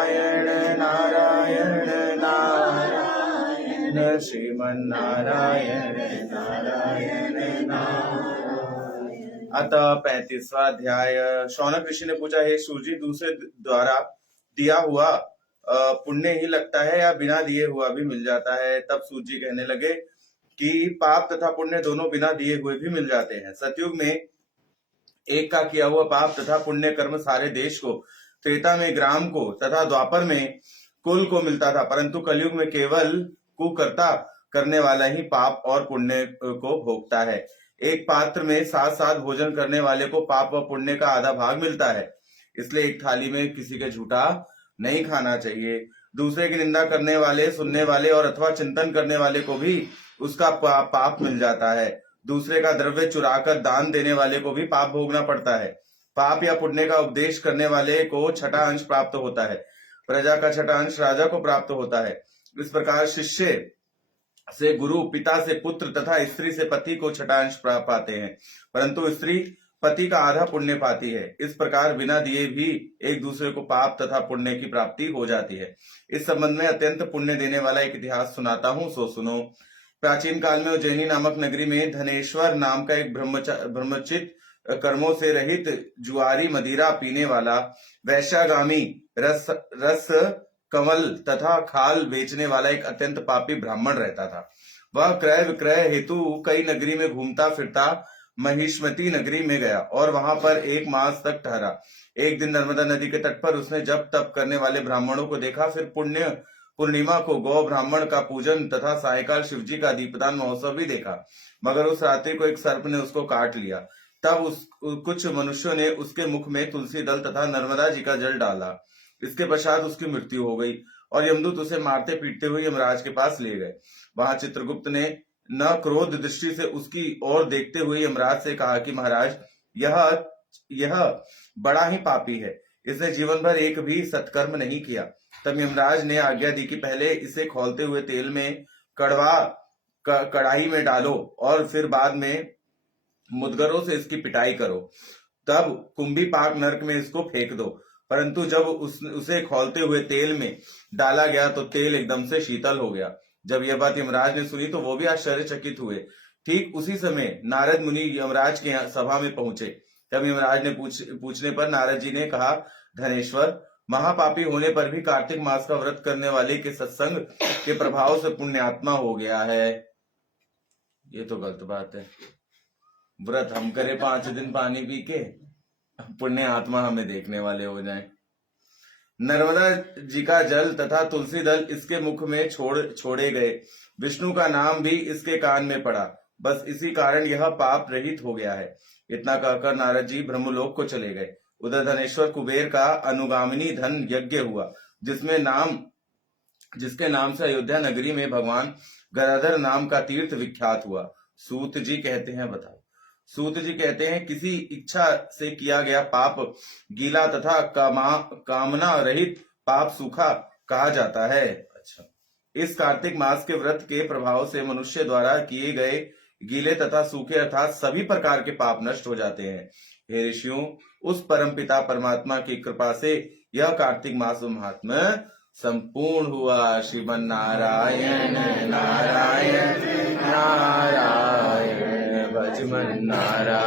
नारायण नारायण श्रीमन्नारायण नारायण नारायण। अतः 35वां अध्याय। शौनक ऋषि ने पूछा, हे सूर्य, दूसरे द्वारा दिया हुआ पुण्य ही लगता है या बिना दिए हुआ भी मिल जाता है? तब सूर्य कहने लगे कि पाप तथा पुण्य दोनों बिना दिए हुए भी मिल जाते हैं। सतयुग में एक का किया हुआ पाप तथा पुण्य कर्म सारे देश को, त्रेता में ग्राम को तथा द्वापर में कुल को मिलता था, परंतु कलयुग में केवल कुकर्ता करने वाला ही पाप और पुण्य को भोगता है। एक पात्र में साथ साथ भोजन करने वाले को पाप व पुण्य का आधा भाग मिलता है, इसलिए एक थाली में किसी के झूठा नहीं खाना चाहिए। दूसरे की निंदा करने वाले, सुनने वाले और अथवा चिंतन करने वाले को भी उसका पाप मिल जाता है। दूसरे का द्रव्य चुराकर दान देने वाले को भी पाप भोगना पड़ता है। पाप या पुण्य का उपदेश करने वाले को छठा अंश प्राप्त होता है, प्रजा का छठा अंश राजा को प्राप्त होता है। इस प्रकार शिष्य से गुरु, पिता से पुत्र तथा स्त्री से पति को छठा अंश प्राप्त पाते हैं, परंतु स्त्री पति का आधा पुण्य पाती है। इस प्रकार बिना दिए भी एक दूसरे को पाप तथा पुण्य की प्राप्ति हो जाती है। इस संबंध में अत्यंत पुण्य देने वाला एक इतिहास सुनाता हूँ, सो सुनो। प्राचीन काल में उज्जैनी नामक नगरी में धनेश्वर नाम का एक ब्रह्मचित कर्मों से रहित जुआरी मदिरा पीने वाला वैश्यागामी रस कमल तथा खाल बेचने वाला एक अत्यंत पापी ब्राह्मण रहता था। वह क्रय विक्रय हेतु कई नगरी में घूमता फिरता महिष्मती नगरी में गया और वहां पर 1 मास तक ठहरा। एक दिन नर्मदा नदी के तट पर उसने जप तप करने वाले ब्राह्मणों को देखा। फिर पूर्णिमा को गौ ब्राह्मण का पूजन तथा सायकाल शिवजी का दीपदान महोत्सव भी देखा, मगर उस रात्रि को एक सर्प ने उसको काट लिया। तब कुछ मनुष्यों ने उसके मुख में तुलसी दल तथा नर्मदा जी का जल डाला। इसके पश्चात उसकी मृत्यु हो गई और यमदूत उसे मारते पीटते हुए यमराज के पास ले गए। वहां चित्रगुप्त ने न क्रोध दृष्टि से उसकी ओर देखते हुए यमराज से कहा कि महाराज, यह बड़ा ही पापी है, इसने जीवन भर एक भी सत्कर्म नहीं किया। तब यमराज ने आज्ञा दी कि पहले इसे खौलते हुए तेल में कड़ाही में डालो और फिर बाद में मुदगरों से इसकी पिटाई करो। तब कुंभी पाक नरक में इसको फेंक दो। परंतु जब उसे खौलते हुए तेल में डाला गया तो तेल एकदम से शीतल हो गया। जब यह बात यमराज ने सुनी तो वो भी आश्चर्यचकित हुए। ठीक उसी समय नारद मुनि यमराज के सभा में पहुंचे। तब यमराज ने पूछने पर नारद जी ने कहा, धनेश्वर, महापापी होने पर भी कार्तिक मास का व्रत करने वाले के सत्संग के प्रभाव से पुण्यात्मा हो गया है। ये तो गलत बात है। व्रत हम करें 5 दिन पानी पी के, पुण्य आत्मा हमें देखने वाले हो जाएं। नर्मदा जी का जल तथा तुलसी दल इसके मुख में छोड़े गए। विष्णु का नाम भी इसके कान में पड़ा। बस इसी कारण यह पाप रहित हो गया है। इतना कहकर नारद जी ब्रह्मलोक को चले गए। उधर धनेश्वर कुबेर का अनुगामिनी धन यज्ञ हुआ, जिसके नाम से अयोध्या नगरी में भगवान गदाधर नाम का तीर्थ विख्यात हुआ। सूत जी कहते हैं, बताओ। सूत जी कहते हैं, किसी इच्छा से किया गया पाप गीला तथा कामना रहित पाप सूखा कहा जाता है। अच्छा, इस कार्तिक मास के व्रत के प्रभाव से मनुष्य द्वारा किए गए गीले तथा सूखे अर्थात सभी प्रकार के पाप नष्ट हो जाते हैं। हे ऋषियों, उस परमपिता परमात्मा की कृपा से यह कार्तिक मास महात्म्य संपूर्ण हुआ। श्रीमन नारायण नारायण नारायण भजमन नारायण।